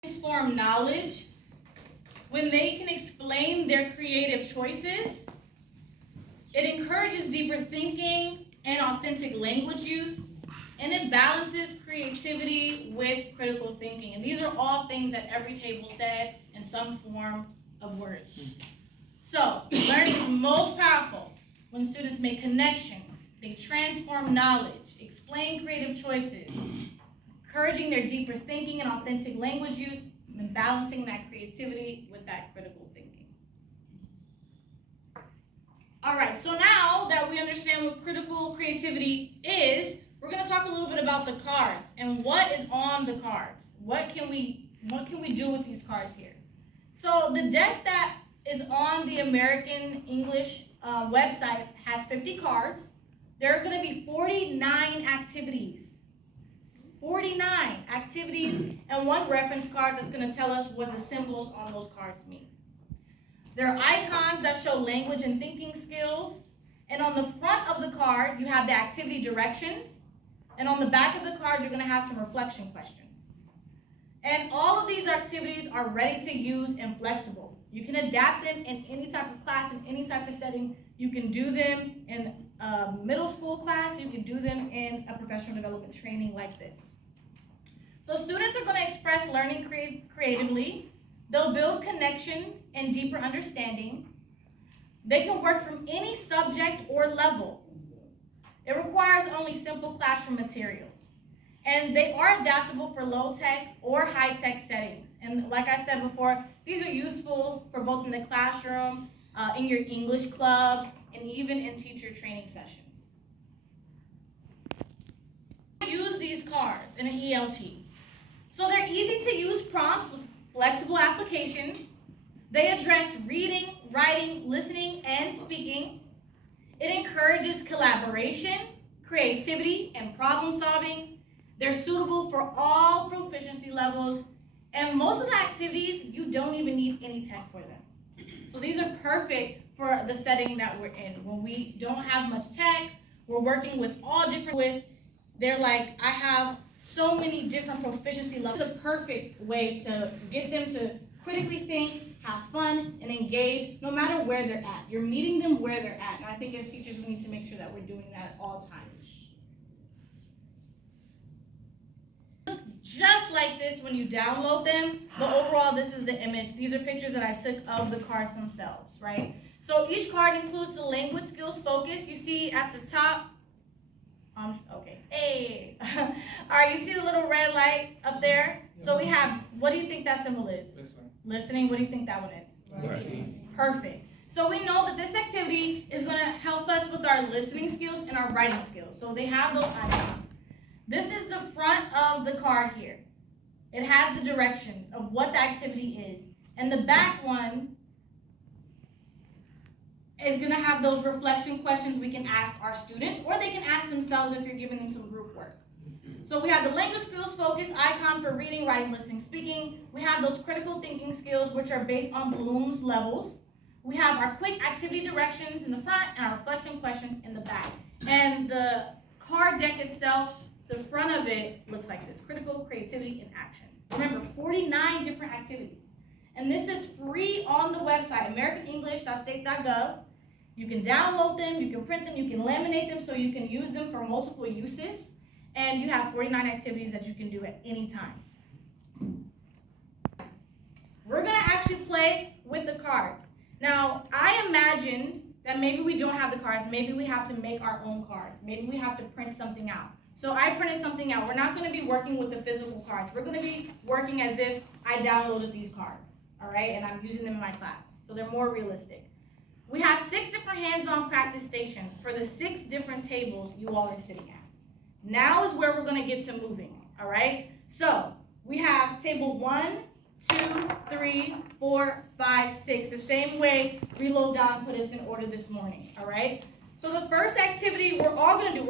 transform knowledge, when they can explain their creative choices, it encourages deeper thinking and authentic language use, and it balances creativity with critical thinking. And these are all things that every table said in some form of words. So, learning is most powerful when students make connections, they transform knowledge, explain creative choices, encouraging their deeper thinking and authentic language use, and balancing that creativity with that critical thinking. All right, so now that we understand what critical creativity is, we're going to talk a little bit about the cards and what is on the cards. What can we do with these cards here? So the deck that is on the American English website has 50 cards. There are going to be 49 activities. 49 activities and one reference card that's going to tell us what the symbols on those cards mean. There are icons that show language and thinking skills. And on the front of the card, you have the activity directions. And on the back of the card, you're going to have some reflection questions. And all of these activities are ready to use and flexible. You can adapt them in any type of class, in any type of setting. You can do them in a middle school class. You can do them in a professional development training like this. So students are going to express learning creatively. They'll build connections and deeper understanding. They can work from any subject or level. It requires only simple classroom materials. And they are adaptable for low-tech or high-tech settings. And like I said before, these are useful for both in the classroom, in your English clubs, and even in teacher training sessions. Use these cards in an ELT. So they're easy to use prompts with flexible applications. They address reading, writing, listening, and speaking. It encourages collaboration, creativity, and problem solving. They're suitable for all proficiency levels, and most of the activities, you don't even need any tech for them. So these are perfect for the setting that we're in. When we don't have much tech, we're working with all different, they're like, I have so many different proficiency levels. It's a perfect way to get them to critically think, have fun, and engage no matter where they're at. You're meeting them where they're at. And I think as teachers, we need to make sure that we're doing that at all times. Just like this when you download them, but overall this is the image. These are pictures that I took of the cards themselves, right? So each card includes the language skills focus. You see at the top, okay, hey. All right, you see the little red light up there? So we have, what do you think that symbol is? Listening. What do you think that one is? Writing. Perfect. So we know that this activity is going to help us with our listening skills and our writing skills. So they have those icons. This is the front of the card here. It has the directions of what the activity is. And the back one is going to have those reflection questions we can ask our students, or they can ask themselves if you're giving them some group work. So we have the language skills focus icon for reading, writing, listening, speaking. We have those critical thinking skills, which are based on Bloom's levels. We have our quick activity directions in the front and our reflection questions in the back. And the card deck itself, the front of it looks like this: critical creativity in action. Remember, 49 different activities. And this is free on the website, americanenglish.state.gov. You can download them, you can print them, you can laminate them so you can use them for multiple uses. And you have 49 activities that you can do at any time. We're going to actually play with the cards. Now, I imagine that maybe we don't have the cards. Maybe we have to make our own cards. Maybe we have to print something out. So I printed something out. We're not going to be working with the physical cards. We're going to be working as if I downloaded these cards, all right? And I'm using them in my class. So they're more realistic. We have 6 different hands-on practice stations for the 6 different tables you all are sitting at. Now is where we're going to get to moving, all right? So we have table 1, 2, 3, 4, 5, 6. The same way Reload Don put us in order this morning, all right? So the first activity we're all going to do,